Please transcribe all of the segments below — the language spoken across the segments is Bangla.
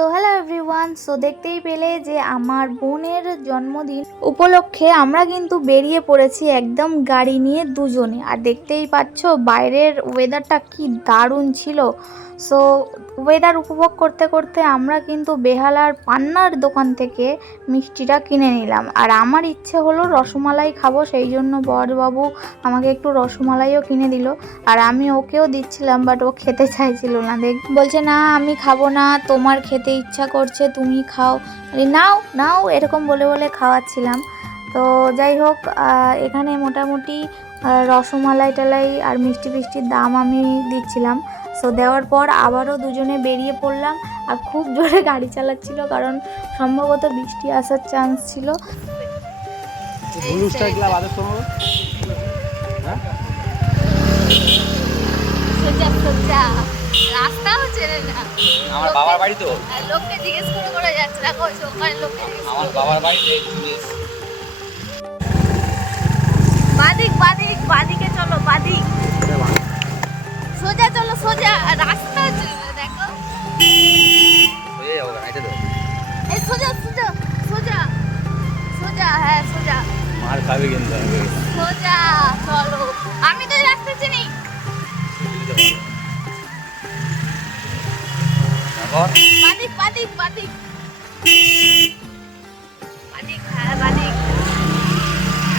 এভরিওয়ান সো দেখতেই পেলে যে আমার বোনের জন্মদিন উপলক্ষে আমরা কিন্তু বেরিয়ে পড়েছি একদম গাড়ি নিয়ে দুজনে। আর দেখতেই পাচ্ছ বাইরের ওয়েদারটা কি দারুণ ছিল। সো ওয়েদার উপভোগ করতে করতে আমরা কিন্তু বেহালার পান্নার দোকান থেকে মিষ্টিটা কিনে নিলাম। আর আমার ইচ্ছে হলো রসমালাই খাব, সেই জন্য বরবাবু আমাকে একটু রসমালাইও কিনে দিল। আর আমি ওকেও দিচ্ছিলাম বাট ও খেতে চাইছিল না। দেখ, বলছে, না, আমি খাব না, তোমার খেতে ইচ্ছা করছে, তুমি খাও। নাও নাও, এরকম বলে বলে খাওয়াচ্ছিলাম। তো যাই হোক এখানে মোটামুটি রসমালাই টালাই আর মিষ্টি ফিষ্টির দাম আমি দিচ্ছিলাম। সো দেওয়ার পর আবারও দুজনে বেরিয়ে পড়লাম আর খুব জোরে গাড়ি চালাচ্ছিল কারণ সম্ভবত বৃষ্টি আসার চান্স ছিল। ব্লু স্টার ক্লাব আদর্শ মোড় হ্যাঁ সোজা সোজা রাস্তাও চেনে না। আমার বাবার বাড়ি তো। লোককে জিজ্ঞেস করে করে যাচ্ছে দেখো ওখানে লোককে আমার বাবার বাড়িতে বাদিক বাদিক বাদিকে চলো বাদিক। সোজা চলো সোজা রাস্তা দেখো। এই সোজা সোজা সোজা সোজা হ্যাঁ সোজা। মার খাবে কিন্তু সোজা চলো। আমি তো রাস্তা চিনি। বাদিক বাদিক বাদিক। বাদিক হ্যাঁ বাদিক।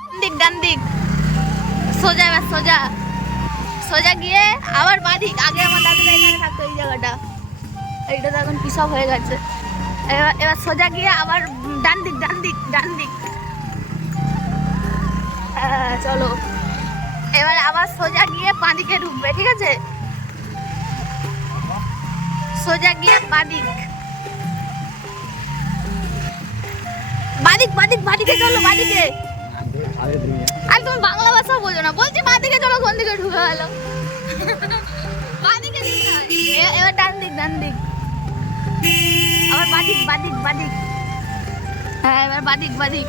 ডান দিক ডান দিক। সোজা সোজা। সোজা গিয়ে আবার বাদিক। আগে আমার দাদুরা এখানে থাকতো এই জায়গাটা। এইটা তো এখন কি সব হয়ে গেছে। এবার এবার সোজা গিয়ে আবার ডান দিক ডান দিক ডান দিক হ্যাঁ, চলো। এবার আবার সোজা গিয়ে বাঁদিকে ঢুকবে ঠিক আছে? সোজা গিয়ে বাদিক। বাদিক বাদিক বাদিকে চলো বাদিকে। আরে তুমি বাংলা ভাষা বোঝো না। কোন দিকে ঢুকে। এ- এবার ডান দিক ডান দিক। আবার বাদিক বাদিক বাদিক। হ্যাঁ এবার বাদিক বাদিক।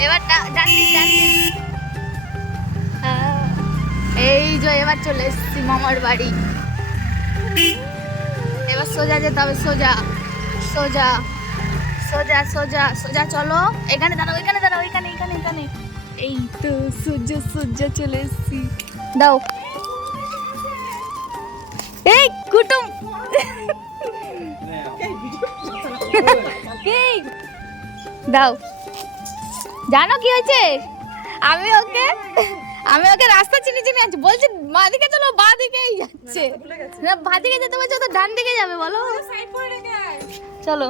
এবার ডান দিক ডান দিক। হ্যাঁ। এই যে এবার চলে এসছি মামার বাড়ি। এবার সোজা যেতে হবে, সোজা সোজা সোজা সোজা সোজা, চলো। এখানে দাঁড়াও এখানে দাঁড়াও, এখানে এখানে এখানে। এই তো সোজা সোজা চলে এসছি। দাও। এই কুটুম। দাও। জানো কি হয়েছে? আমি ওকে আমি ওকে রাস্তা চিনি চিনি আছি বলছি মা দিকে চলো বা দিকেই যাচ্ছে। না বা দিকে যেতে বলছে তো ডান দিকে যাবে বলো। চলো।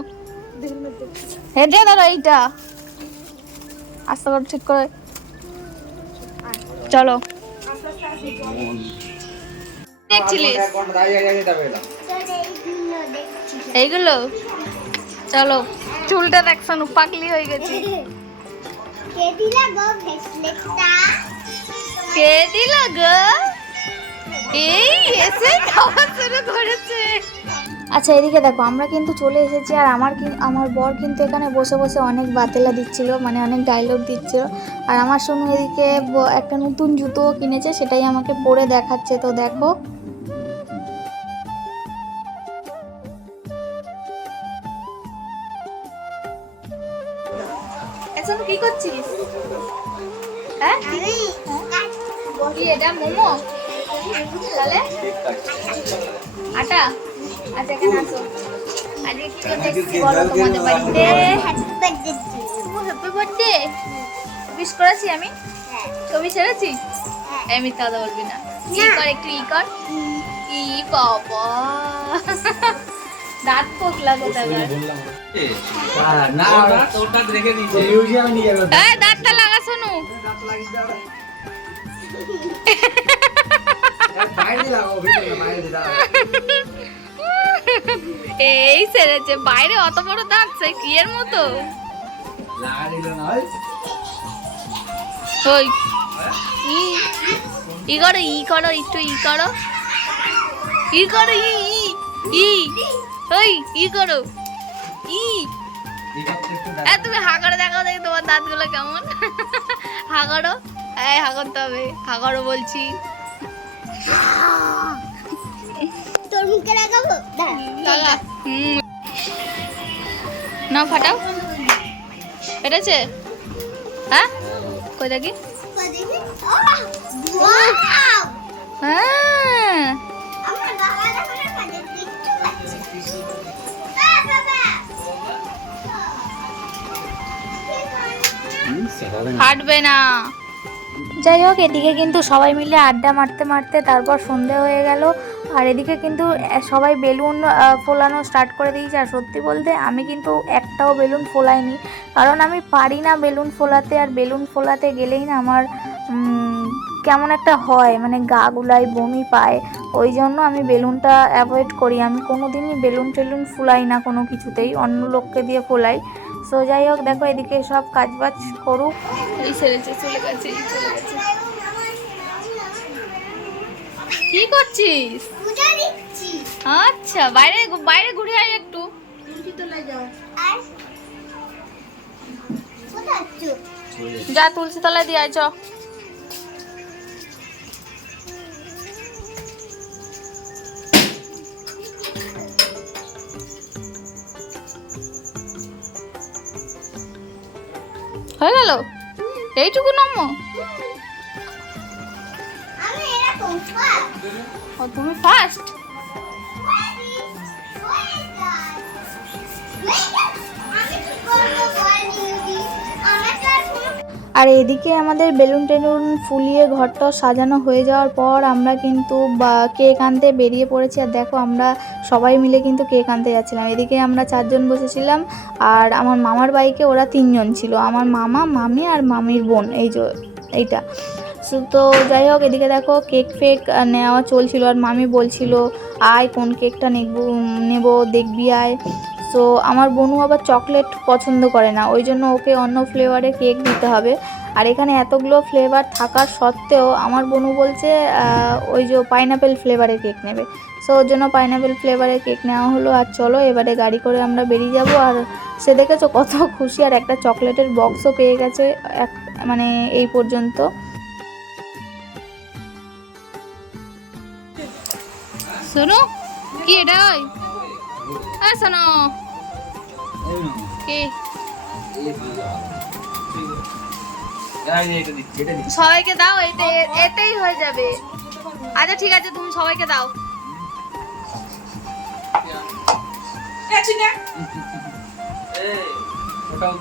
হেঁটে ধরো এইটা। আস্তে করে ঠিক করে। চলো। দেখছিলিস? এইগুলো? চলো। চুলটা দেখছ পাকলি হয়ে গেছি। কে দিলা গো ভেসলেটটা কে দিল গো? এই এসে খাওয়া শুরু করেছে। আচ্ছা এদিকে দেখো আমরা কিন্তু চলে এসেছি আর আমার কি আমার বর কিন্তু এখানে বসে বসে অনেক বাতেলা দিচ্ছিল মানে অনেক ডায়লগ দিচ্ছিল। আর আমার সোনু এদিকে একটা নতুন জুতো কিনেছে সেটাই আমাকে পরে দেখাচ্ছে তো দেখো। কি করছিস? হ্যাঁ? এটা মোমো? তাহলে? আটা? আচ্ছা এখানে আসো আজকে কি করতে এসেছি বলো তোমাদের বাড়িতে happy birthday happy birthday wish করেছি আমি ছবি ছেড়েছি আমি মিথ্যা কথা বলবি না ই কর একটু ই কর ই বাবা দাঁত পোকলা কোথাকার না ওটা রেখে দিয়েছে মিউজিয়ামে নিয়ে যাবে এই দাঁতটা লাগা শোনু বাইরে লাগাও ভিতরে বাইরে দাও এই সেরেছে বাইরে অত বড় দাঁত সে কি এর মতো? ওই, ই ই করো ই করো, একটু ই করো। ই করো, ই ই ই, ওই, ই করো। ই। তুমি হা করে দেখাও দেখি তোমার দাঁতগুলো কেমন। হা করো। এই, হা করতে হবে। হা বলছি। তোর মুখে লাগাবো? নাও ফাটাও। পেটেছে হ্যাঁ? কই দেখি? ওয়াও! হ্যাঁ। ফাটবে না। যাই হোক, এদিকে কিন্তু সবাই মিলে আড্ডা মারতে মারতে তারপর সন্ধে হয়ে গেল। আর এদিকে কিন্তু সবাই বেলুন ফোলানো স্টার্ট করে দিয়েছে। আর সত্যি বলতে, আমি কিন্তু একটাও বেলুন ফোলাইনি। কারণ আমি পারি না বেলুন ফোলাতে, আর বেলুন ফোলাতে গেলেই না আমার কেমন একটা হয়। মানে গা গুলাই, বমি পায়। ওই জন্য আমি বেলুনটা অ্যাভয়েড করি। আমি কোনো দিনই বেলুন টেলুন ফুলাই না কোনো কিছুতেই। অন্য লোককে দিয়ে ফোলাই। সো যাই হোক দেখো এদিকে সব কাজ বাজ করুক। এই সেরেছে চলে গেছে এই চলে গেছে। কি করছিস? পূজা দিচ্ছি। আচ্ছা বাইরে বাইরে ঘুরে আয় একটু। আর? কোথায় চুপ যা তুলসী তলায় দিয়ে আয় চ। হয়ে গেল? এইটুকু নামো। তুমি ফার্স্ট আর এদিকে আমাদের বেলুন টেলুন ফুলিয়ে ঘরটা সাজানো হয়ে যাওয়ার পর আমরা কিন্তু কেক আনতে বেরিয়ে পড়েছি। আর দেখো আমরা সবাই মিলে কিন্তু কেক আনতে যাচ্ছিলাম। এদিকে আমরা চারজন বসেছিলাম আর আমার মামার বাইকে ওরা তিনজন ছিল। আমার মামা, মামি আর মামির বোন। এই যে এইটা। তো যাই হোক, এদিকে দেখো কেক ফেক নেওয়া চলছিল। আর মামি বলছিল, আয়, কোন কেকটা নেব নেব, দেখবি, আয়। সো আমার বনু আবার চকলেট পছন্দ করে না। ওই জন্য ওকে অন্য ফ্লেভারে কেক দিতে হবে। আর এখানে এতগুলো ফ্লেভার থাকার সত্ত্বেও আমার বনু বলছে ওই যে পাইনাপেল ফ্লেভারের কেক নেবে। সো ওর জন্য পাইনাপেল ফ্লেভারের কেক নেওয়া হলো। আর চলো, এবারে গাড়ি করে আমরা বেরিয়ে যাব। আর সে দেখেছ কত খুশি। আর একটা চকলেটের বক্সও পেয়ে গেছে এক মানে এই পর্যন্ত। শোনো কি এটা ওই? শোনো সবাইকে দাও এটা এটাই হয়ে যাবে। আচ্ছা ঠিক আছে, তুমি সবাইকে দাও।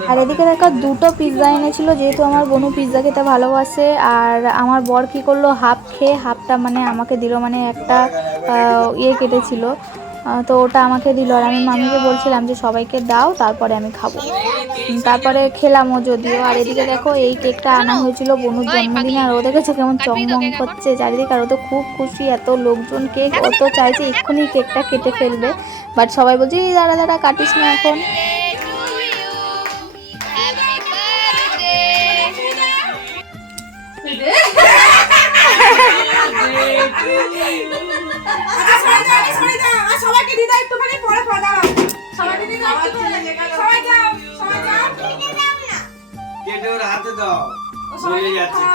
আর এদিকে দেখো, দুটো পিৎজা এনেছিল, যেহেতু আমার বোনু পিৎজা খেতে ভালোবাসে, আর আমার বর কি করল, হাফ খেয়ে, হাফটা মানে আমাকে দিল মানে একটা ইয়ে কেটেছিল। তো ওটা আমাকে দিল আর আমি মামিকে বলছিলাম যে সবাইকে দাও, তারপরে আমি খাব। তারপরে খেলামও যদিও। আর এদিকে দেখো, এই কেকটা আনা হয়েছিল বনুর জন্মদিনে, আর ও দেখেছ কেমন চমচম করছে? চারিদিকে আর ও তো খুব খুশি, এত লোকজন কেক, ও তো চাইছে এক্ষুনি কেকটা কেটে ফেলবে। বাট সবাই বলছে, "এই, দাঁড়া দাঁড়া, কাটিস না এখন। একটুখানি পরে কেটে দাও যাচ্ছে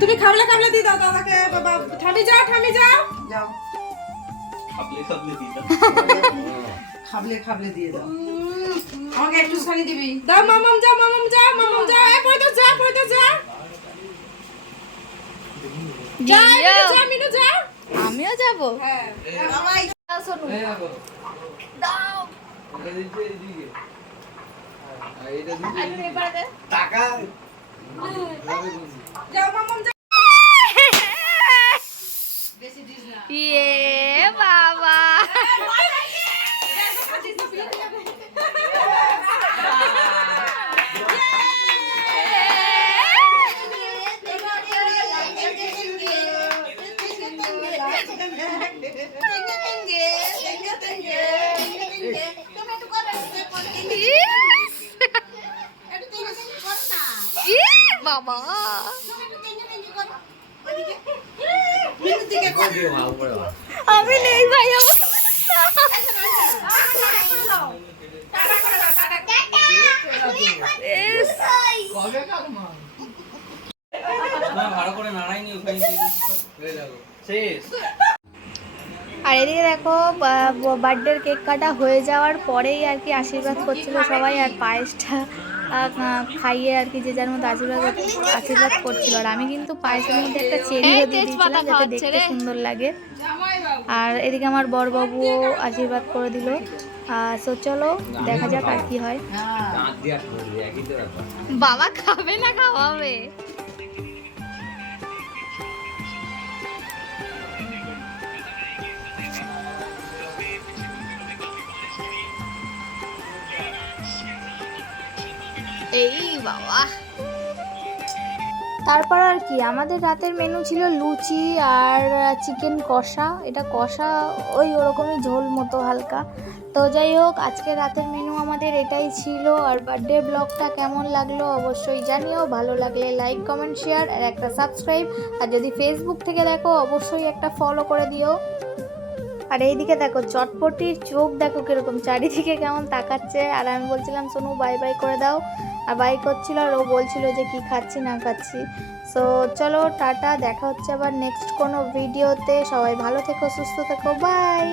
তুমি খাবলে খাবলে দিয়ে দাও দাদাকে বাবা ঠামি যাও ঠামি যাও যাও খাবলে খাবলে দি দাও খাবলে খাবলে দিয়ে দাও। আমাকে একটু খানি দিবি? দাও মামাম যাও মামাম যাও মামাম যাও এ পড়ে তো যা পড়ে তো যা। যা যা মিনু। যা। আমিও যাব। হ্যাঁ দাও দিচ্ছে এদিকে আর এটা দিচ্ছে। টাকা। যাও মামাম যাও ইয়ে বাবা বাবা আমি নেই ভাই ভালো করে নাড়াইনি ওখানে হয়ে যাব। আর এদিকে দেখো বার্থডের কেক কাটা হয়ে যাওয়ার পরেই আর কি আশীর্বাদ করছিল সবাই আর পায়েসটা খাইয়ে আর কি যে যার মধ্যে আশীর্বাদ আশীর্বাদ করছিল। আর আমি কিন্তু পায়েসের মধ্যে একটা চেরিও দিয়ে দিয়েছিলাম যাতে দেখতে সুন্দর লাগে। আর এদিকে আমার বরবাবুও আশীর্বাদ করে দিল। সো চলো দেখা যাক আর কি হয়। ব্যাপার। বাবা খাবে না খাওয়াবে। এই বাবা তারপর আর কি, আমাদের রাতের মেনু ছিল লুচি আর চিকেন কষা। এটা কষা ওই ওরকমই ঝোল মতো হালকা। তো যাই হোক আজকে রাতের মেনু আমাদের এটাই ছিল। আর বার্থডে ব্লগটা কেমন লাগল অবশ্যই জানিও। ভালো লাগলে লাইক কমেন্ট শেয়ার আর একটা সাবস্ক্রাইব আর যদি ফেসবুক থেকে দেখো, অবশ্যই একটা ফলো করে দিও। আর এইদিকে দেখো, চটপটির চোখ দেখো কীরকম, চারিদিকে কেমন তাকাচ্ছে। আর আমি বলছিলাম, সোনু বাই বাই করে দাও। আর বাই করছিল আর ও বলছিল যে কি খাচ্ছি, না খাচ্ছি। সো চলো, টাটা, দেখা হচ্ছে আবার নেক্সট কোনো ভিডিওতে সবাই ভালো থেকো, সুস্থ থেকো বাই